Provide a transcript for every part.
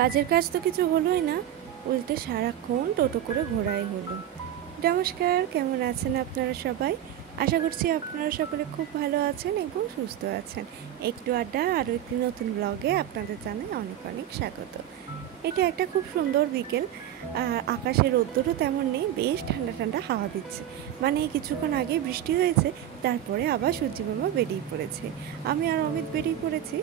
কাজের কাজ তো কিছু হলোই না, উল্টে সারাক্ষণ টোটো করে ঘোরাই হলো। নমস্কার, কেমন আছেন আপনারা সবাই? আশা করছি আপনারা সকলে খুব ভালো আছেন এবং সুস্থ আছেন। একটু আড্ডা আরও একটি নতুন ব্লগে আপনাদের জানাই অনেক অনেক স্বাগত। এটা একটা খুব সুন্দর বিকেল, আকাশে রোদ্দুরও তেমন নেই, বেশ ঠান্ডা ঠান্ডা হাওয়া দিচ্ছে। মানে কিছুক্ষণ আগে বৃষ্টি হয়েছে, তারপরে আবার সূর্যি মামা বেরিয়ে পড়েছে। আমি আর অমিত বেরিয়ে পড়েছি।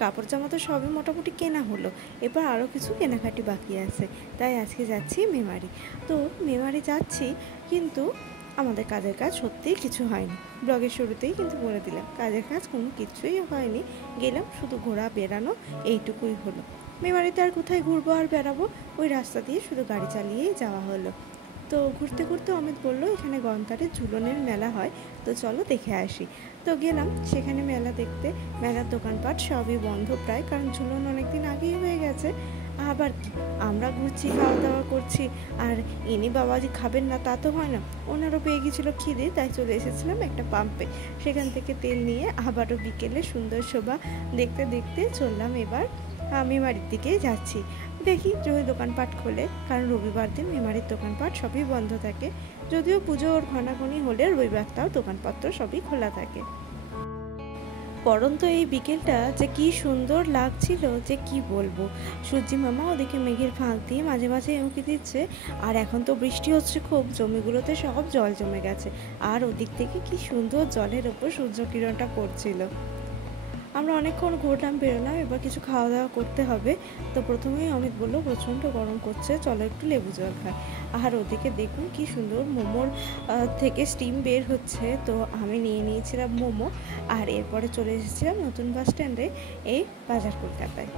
কাপড় জামা তো সবই মোটামুটি কেনা হলো, এবার আরও কিছু কেনাকাটি বাকি আছে। তাই আজকে যাচ্ছি মেমারি। তো মেমারি যাচ্ছি, কিন্তু আমাদের কাজের কাজ সত্যিই কিছু হয়নি। ব্লগের শুরুতেই কিন্তু বলে দিলাম, কাজের কাজ কোনো কিছুই হয়নি। গেলাম শুধু ঘোরা বেড়ানো, এইটুকুই হলো। মেমারিতে আর কোথায় ঘুরবো আর বেড়াবো, ওই রাস্তা দিয়ে শুধু গাড়ি চালিয়েই যাওয়া হলো। তো ঘুরতে ঘুরতে অমিত বললো এখানে গন্তারে ঝুলনের মেলা হয়, তো চলো দেখে আসি। তো গেলাম সেখানে মেলা দেখতে। মেলার দোকানপাট সবই বন্ধ প্রায়, কারণ ঝুলন অনেকদিন আগেই হয়ে গেছে। আবার কি, আমরা ঘুরছি, খাওয়া দাওয়া করছি, আর ইনি বাবাজি খাবেন না তা তো হয় না। ওনারও পেয়ে গেছিলো খিদে, তাই চলে এসেছিলাম একটা পাম্পে। সেখান থেকে তেল নিয়ে আবারও বিকেলে সুন্দর শোভা দেখতে দেখতে চললাম এবার মেমারির দিকেই যাচ্ছি। দেখি যদি দোকানপাট খোলে, কারণ রবিবার দিন মেমারির দোকানপাট সবই বন্ধ থাকে। যদিও পুজোর ঘনাঘনি হলে রবিবারটাও দোকানপত্র সবই খোলা থাকে। পরন্তু এই বিকেলটা যে কি সুন্দর লাগছিল যে কি বলবো। সূর্যি মামা ওদিকে মেঘের ফাঁক দিয়ে মাঝে মাঝে উঁকি দিচ্ছে, আর এখন তো বৃষ্টি হচ্ছে খুব, জমিগুলোতে সব জল জমে গেছে। আর ওদিক থেকে কি সুন্দর জলের ওপর সূর্য কিরণটা পড়ছিল। আমরা অনেকক্ষণ ঘুরলাম বেরোলাম, এবার কিছু খাওয়া দাওয়া করতে হবে। তো প্রথমেই অমিত বললো প্রচণ্ড গরম করছে, চলো একটু লেবু জল খাই। আর ওদিকে দেখুন কি সুন্দর মোমোর থেকে স্টিম বের হচ্ছে। তো আমি নিয়ে নিয়েছিলাম মোমো, আর এরপরে চলে এসেছিলাম নতুন বাস স্ট্যান্ডে, এই বাজার কলকাতায়।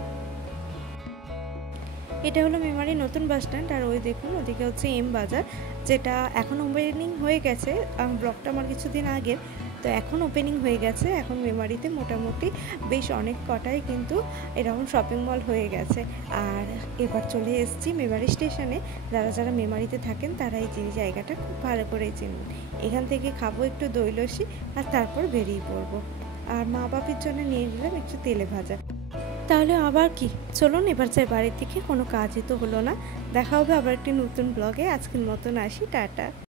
এটা হলো মেমারি নতুন বাস স্ট্যান্ড, আর ওই দেখুন ওদিকে হচ্ছে এম বাজার, যেটা এখন ওপেনিং হয়ে গেছে। ব্লগটা আমার কিছুদিন আগে, তো এখন ওপেনিং হয়ে গেছে। এখন মেমারিতে মোটামুটি বেশ অনেক কটাই কিন্তু এরকম শপিং মল হয়ে গেছে। আর এবার চলে এসেছি মেমারি স্টেশনে। যারা যারা মেমারিতে থাকেন তারা এই জায়গাটা খুব ভালো করেই চিনবেন। এখান থেকে খাবো একটু দই লস্যি, আর তারপর বেরিয়ে পড়বো। আর মা বাপির জন্য নিয়ে নিলাম একটু তেলে ভাজা। তাহলে আবার কি, চলুন এবার যাই বাড়ির দিকে। কোনো কাজই তো হলো না। দেখা হবে আবার একটি নতুন ব্লগে। আজকের মতন আসি, টাটা।